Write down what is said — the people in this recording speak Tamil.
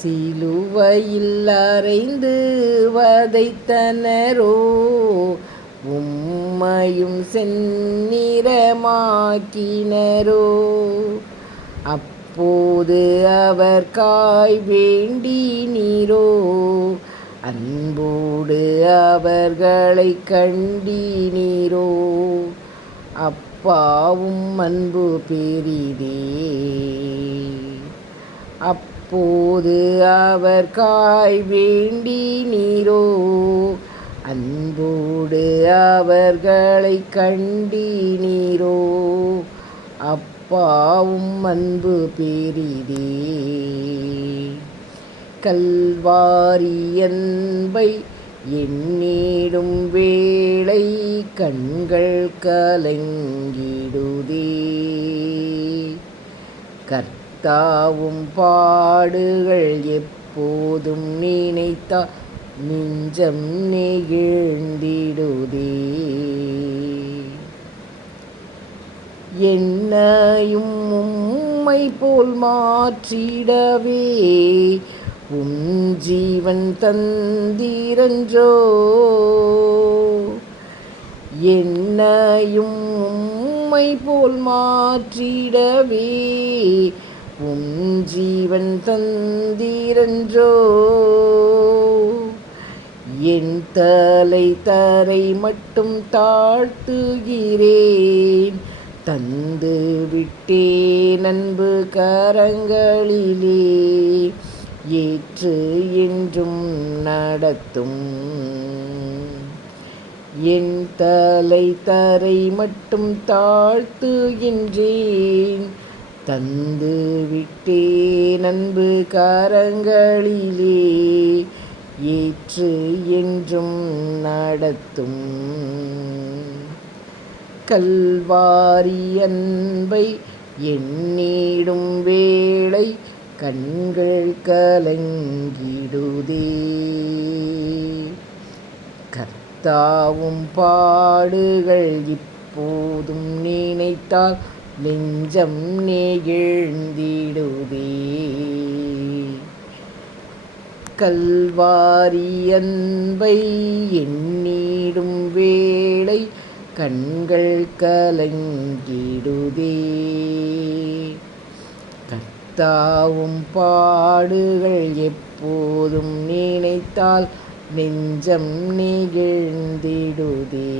சிலுவையில் அறைந்து வதைத்தனரோ, உம்மையும் செந்நிறமாக்கினரோ. அப்போது அவர் காய் வேண்டினீரோ, அன்போடு அவர்களை கண்டினீரோ. அப்பாவும் அன்பு பெரிதே. அப்போது அவர் காய் வேண்டினீரோ, அன்போடு அவர்களை கண்டினீரோ. அப்பாவும் அன்பு பெரிதே. கல்வாரி அன்பை எண்ணிடும் வேளை கண்கள் கலங்கிடுதே. கர்த்தாவும் பாடுகள் எப்போதும் நினைத்தால் நெஞ்சம் நெகிழ்ந்திடுதே. என்னையும் உம்மை போல் மாற்றிடவே உம் ஜீவன் தந்தீரன்றோ. என்னையும் உம்மை போல் மாற்றிடவே உம் ஜீவன் தந்தீரன்றோ. என் தலை தரை மட்டும் தாழ்த்துகிறேன், தந்து விட்டேன் அன்பு கரங்களிலே. ஏற்று என்றும் நடத்தும். என் தலை தரை மட்டும் தாழ்த்துகின்றேன், தந்து விட்டேன் அன்பு கரங்களிலே. ஏற்று என்றும் நடத்தும். கல்வாரி அன்பை எண்ணிடும் வேளை கண்கள் கலங்கிடுதே. கர்த்தாவும் பாடுகள் இப்போதும் நினைத்தால் நெஞ்சம் நெகிழ்ந்திடுதே. கல்வாரி அன்பை எண்ணிடும் வேளை கண்கள் கலங்கிடுதே. கர்த்தாவும் பாடுகள் எப்போதும் நினைத்தால் நெஞ்சம் நெகிழ்ந்திடுதே.